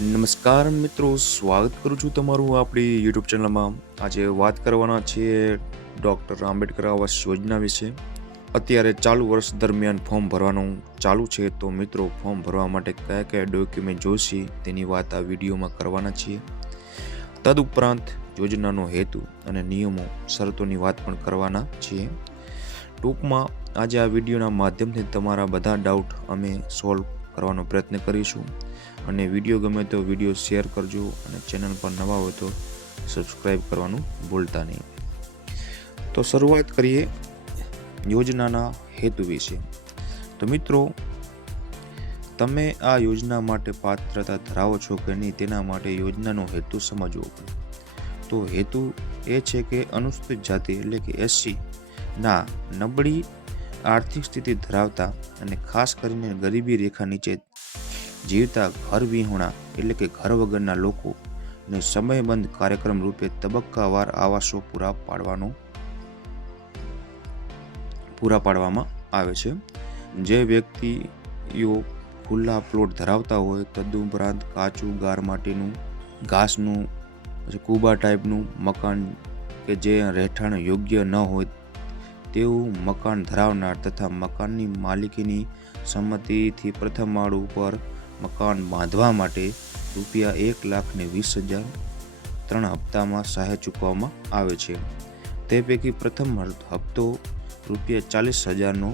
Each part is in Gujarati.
નમસ્કાર મિત્રો, સ્વાગત કરું છું તમારું આપણી યુટ્યુબ ચેનલમાં. આજે વાત કરવાના છીએ ડૉક્ટર આંબેડકર આવાસ યોજના વિશે. અત્યારે ચાલુ વર્ષ દરમિયાન ફોર્મ ભરવાનું ચાલુ છે, તો મિત્રો ફોર્મ ભરવા માટે કયા કયા ડોક્યુમેન્ટ જોઈશે તેની વાત આ વિડીયોમાં કરવાના છીએ. તદુપરાંત યોજનાનો હેતુ અને નિયમો શરતોની વાત પણ કરવાના છીએ. ટૂંકમાં આજે આ વિડીયોના માધ્યમથી તમારા બધા ડાઉટ અમે સોલ્વ કરવાનો પ્રયત્ન કરીશું. અને વિડીયો ગમે તો વિડીયો શેર કરજો અને ચેનલ પર નવા હોય તો સબસ્ક્રાઈબ કરવાનું ભૂલતા નહીં. તો શરૂઆત કરીએ યોજનાના હેતુ વિશે. તો મિત્રો, તમે આ યોજના માટે પાત્રતા ધરાવો છો કે નહીં તેના માટે યોજનાનો હેતુ સમજવો પડે. તો હેતુ એ છે કે અનુસૂચિત જાતિ એટલે કે SC ના નબળી આર્થિક સ્થિતિ ધરાવતા અને ખાસ કરીને ગરીબી રેખા નીચે જીવતા ઘર વિહોણા એટલે કે ઘર વગરના લોકોને સમયબંધ કાર્યક્રમ રૂપે તબક્કાવાર આવાસો પૂરા પાડવામાં આવે છે. જે વ્યક્તિઓ ખુલ્લા પ્લોટ ધરાવતા હોય, તદુપરાંત કાચું ગાર માટીનું, ઘાસનું, કુબા ટાઈપનું મકાન કે જે રહેઠાણ યોગ્ય ન હોય તેવું મકાન ધરાવનાર તથા મકાનની માલિકીની સંમતિથી પ્રથમ માળ ઉપર મકાન બાંધવા માટે ₹1,20,000 3 હપ્તામાં સહાય ચૂકવવામાં આવે છે. તે પૈકી પ્રથમ હપ્તો ₹40,000નો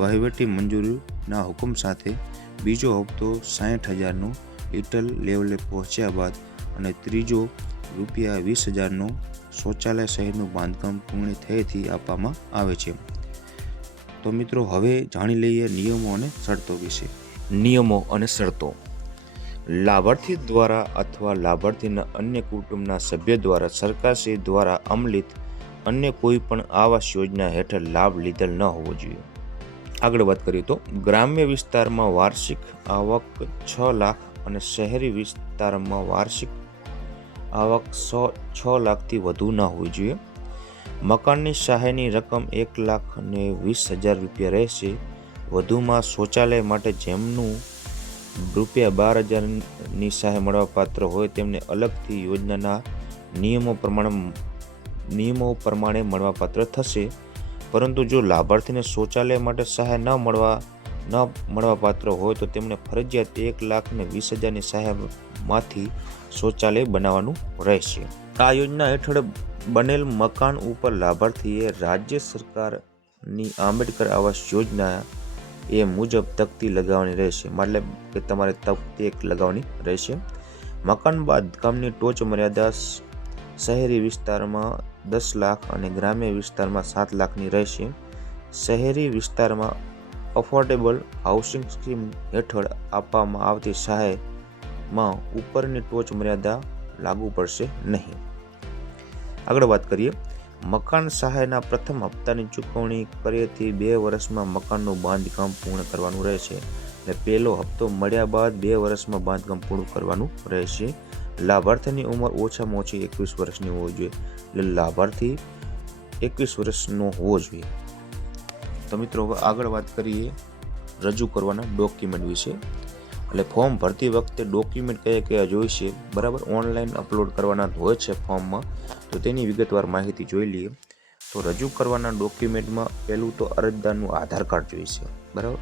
વહીવટી મંજૂરીના હુકમ સાથે, બીજો હપ્તો ₹60,000નો લિટલ લેવલે પહોંચ્યા બાદ અને ત્રીજો ₹20,000નો શૌચાલય સહિતનું બાંધકામ પૂર્ણ થયેથી આપવામાં આવે છે. તો મિત્રો, હવે જાણી લઈએ નિયમો અને શરતો વિશે. નિયમો અને શરતો. લાભાર્થી દ્વારા અથવા લાભાર્થીના અન્ય કુટુંબના સભ્ય દ્વારા સરકારશ્રી દ્વારા અમલિત અન્ય કોઈ પણ આવાસ યોજના હેઠળ લાભ લીધેલ ન હોવો જોઈએ. આગળ વાત કરીએ તો ગ્રામ્ય વિસ્તારમાં વાર્ષિક આવક 6 લાખ અને શહેરી વિસ્તારમાં વાર્ષિક આવક 6 લાખથી વધુ ન હોવી જોઈએ. મકાનની સહાયની રકમ ₹1,20,000 રહેશે. વધુમાં શૌચાલય માટે જેમનું ₹12,000ની સહાય મળવાપાત્ર હોય તેમને અલગથી યોજનાના નિયમો પ્રમાણે મળવાપાત્ર થશે. પરંતુ જો લાભાર્થીને શૌચાલય માટે સહાય ન મળવાપાત્ર હોય તો તેમને ફરજિયાત ₹1,20,000ની સહાયમાંથી શૌચાલય બનાવવાનું રહેશે. આ યોજના હેઠળ બનેલ મકાન ઉપર લાભાર્થીએ રાજ્ય સરકારની આંબેડકર આવાસ યોજના એ મુજબ તકતી લગાવવાની રહેશે. મતલબ કે તમારે તકતી લગાવવાની રહેશે. મકાન બાંધકામની ટોચ મર્યાદા શહેરી વિસ્તારમાં 10 લાખ અને ગ્રામ્ય વિસ્તારમાં 7 લાખની રહેશે. શહેરી વિસ્તારમાં અફોર્ડેબલ હાઉસિંગ સ્કીમ હેઠળ આપવામાં આવતી સહાયમાં ઉપરની ટોચ મર્યાદા લાગુ પડશે નહીં. આગળ વાત કરીએ. મકાન સહાયના પ્રથમ હપ્તાની ચૂકવણી કર્યેથી 2 વર્ષમાં મકાનનું બાંધકામ પૂર્ણ કરવાનું રહેશે. એટલે પહેલો હપ્તો મળ્યા બાદ 2 વર્ષમાં બાંધકામ પૂરું કરવાનું રહેશે. લાભાર્થીની ઉંમર ઓછામાં ઓછી 21 વર્ષની હોવી જોઈએ. એટલે લાભાર્થી 21 વર્ષનો હોવો જોઈએ. તો મિત્રો, હવે આગળ વાત કરીએ રજૂ કરવાના ડોક્યુમેન્ટ વિશે. એટલે ફોર્મ ભરતી વખતે ડોક્યુમેન્ટ કયા જોઈશે, બરાબર, ઓનલાઈન અપલોડ કરવાના હોય છે ફોર્મમાં. તો તેની વિગતવાર માહિતી જોઈ લઈએ. તો રજૂ કરવાના ડોક્યુમેન્ટમાં પહેલું તો અરજદારનું આધાર કાર્ડ જોઈશે, બરાબર,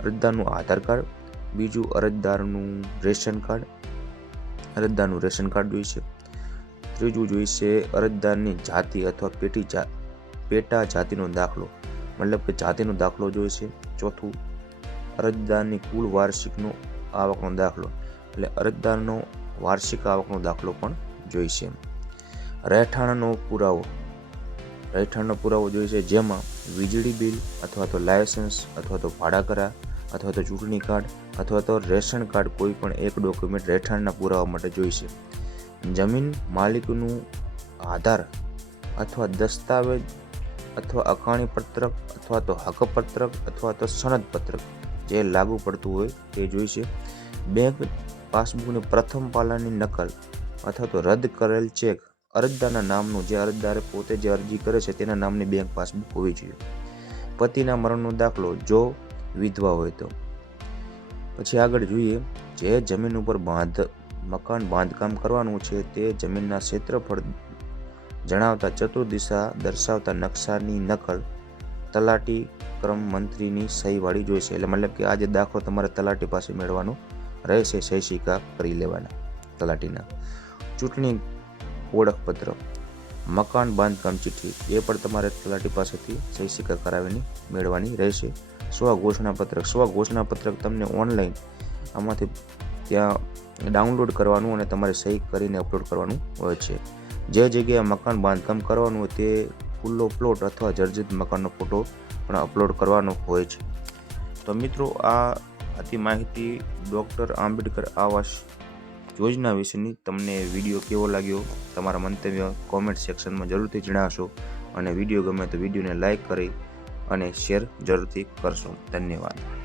અરજદારનું આધાર કાર્ડ. બીજું અરજદારનું રેશન કાર્ડ જોઈશે. ત્રીજું જોઈશે અરજદારની જાતિ અથવા પેટા જાતિનો દાખલો, મતલબ કે જાતિનો દાખલો જોઈશે. ચોથું અરજદારની કુલ વાર્ષિકનો આવકનો દાખલો, એટલે અરજદારનો વાર્ષિક આવકનો દાખલો પણ જોઈશે. રહેઠાણનો પુરાવો જોઈશે, જેમાં વીજળી બિલ અથવા તો લાયસન્સ અથવા તો ભાડા કરાર અથવા તો ચૂંટણી કાર્ડ અથવા તો રેશન કાર્ડ, કોઈ પણ એક ડોક્યુમેન્ટ રહેઠાણના પુરાવા માટે જોઈશે. જમીન માલિકનું આધાર અથવા દસ્તાવેજ અથવા અકાણી પત્રક અથવા તો હકપત્રક અથવા તો સનદ પત્રક જે લાગુ પડતું હોય તે જોઈશે. બેંક પાસબુકની પ્રથમ પાલાની નકલ અથવા તો રદ કરેલ ચેક અરજદારના નામનું, જે અરજદારે પોતે જે અરજી કરે છે તેના નામની બેંક પાસબુક હોવી જોઈએ. પતિના મરણનો દાખલો જો વિધવા હોય તો. પછી આગળ જોઈએ, જે જમીન ઉપર મકાન બાંધકામ કરવાનું છે તે જમીનના ક્ષેત્રફળ જણાવતા ચતુર્દિશા દર્શાવતા નકશાની નકલ તલાટી ક્રમ મંત્રીની સહીવાળી જોઈશે. એટલે મતલબ કે આ જે દાખલો તમારે તલાટી પાસે મેળવવાનો રહેશે, સહી સિક્કા કરી લેવાના તલાટીના. ચૂંટણી ઓળખપત્ર, મકાન બાંધકામ ચિઠ્ઠી એ પણ તમારે તલાટી પાસેથી સહી સિક્કા કરાવીને મેળવવાની રહેશે. સ્વઘોષણાપત્રક તમને ઓનલાઈન આમાંથી ત્યાં ડાઉનલોડ કરવાનું અને તમારે સહી કરીને અપલોડ કરવાનું હોય છે. જે જગ્યાએ મકાન બાંધકામ કરવાનું હોય તે ખુલ્લો પ્લોટ અથવા જર્જરિત મકાનનો ફોટો પણ અપલોડ કરવાનો હોય છે. તો મિત્રો, આ હતી માહિતી ડૉક્ટર આંબેડકર આવાસ યોજના વિશેની. તમને વિડીયો કેવો લાગ્યો તમારા મંતવ્ય કોમેન્ટ સેક્શનમાં જરૂરથી જણાવશો, અને વિડીયો ગમે તો વિડીયોને લાઇક કરી અને શેર જરૂરથી કરશો. ધન્યવાદ.